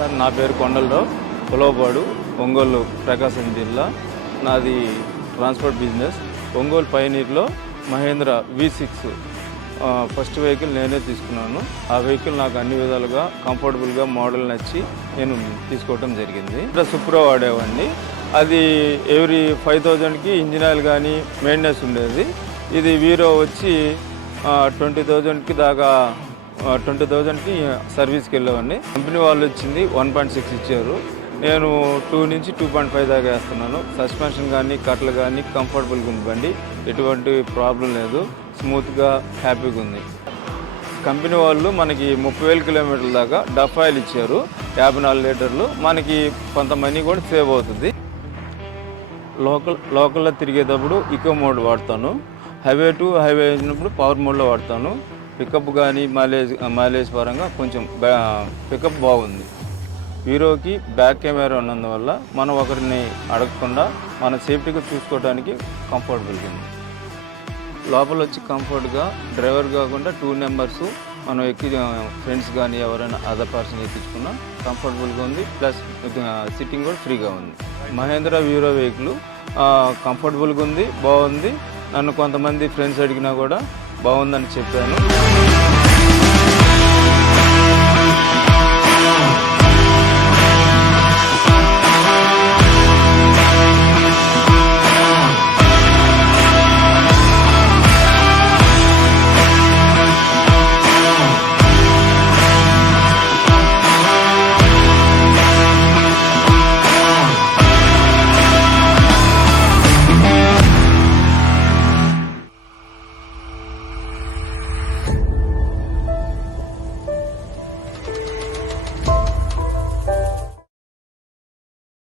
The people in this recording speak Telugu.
సార్ నా పేరు కొండలరావు, పులవపాడు, ఒంగోలు, ప్రకాశం జిల్లా. నాది ట్రాన్స్పోర్ట్ బిజినెస్. ఒంగోలు పైనీర్లో మహేంద్ర V6 ఫస్ట్ వెహికల్ నేనే తీసుకున్నాను. ఆ వెహికల్ నాకు అన్ని విధాలుగా కంఫర్టబుల్గా మోడల్ నచ్చి నేను తీసుకోవడం జరిగింది. సుప్రో వాడేవాడిని. అది ఎవ్రీ 5,000కి ఇంజిన్ ఆయిల్ కానీ మెయింటెనెన్స్ ఉండేది. ఇది వీరో వచ్చి 20,000కి దాకా 20,000కి సర్వీస్కి వెళ్ళేవాడిని. కంపెనీ వాళ్ళు వచ్చింది 1.6 ఇచ్చారు. నేను 2 నుంచి 2.5 దాకా వేస్తున్నాను. సస్పెన్షన్ కానీ కట్లు కానీ కంఫర్టబుల్గా ఉంది బండి. ఎటువంటి ప్రాబ్లం లేదు, స్మూత్గా హ్యాపీగా ఉంది. కంపెనీ వాళ్ళు మనకి 30,000 కిలోమీటర్ల దాకా డఫ్ ఆయిల్ ఇచ్చారు, 54 లీటర్లు. మనకి కొంత మనీ కూడా సేవ్ అవుతుంది. లోకల్లో తిరిగేటప్పుడు ఇకో మోడ్ వాడతాను. హైవే టు హైవే అయినప్పుడు పవర్ మోడ్లో వాడతాను. పికప్ కానీ మైలేజ్ పరంగా కొంచెం పికప్ బాగుంది. హీరోకి బ్యాక్ కెమెరా ఉన్నందువల్ల మనం ఒకరిని అడగకుండా మన సేఫ్టీగా చూసుకోవడానికి కంఫర్టబుల్గా ఉంది. లోపల వచ్చి కంఫర్ట్గా డ్రైవర్ కాకుండా 2 మెంబర్స్ మనం ఫ్రెండ్స్ కానీ ఎవరైనా అదర్ పర్సన్ ఎక్కించుకున్నా కంఫర్టబుల్గా ఉంది. ప్లస్ సిట్టింగ్ కూడా ఫ్రీగా ఉంది. మహేంద్ర వీరో వెహికల్ కంఫర్టబుల్గా ఉంది, బాగుంది. నన్ను కొంతమంది ఫ్రెండ్స్ అడిగినా కూడా బాగుందని చెప్పాను.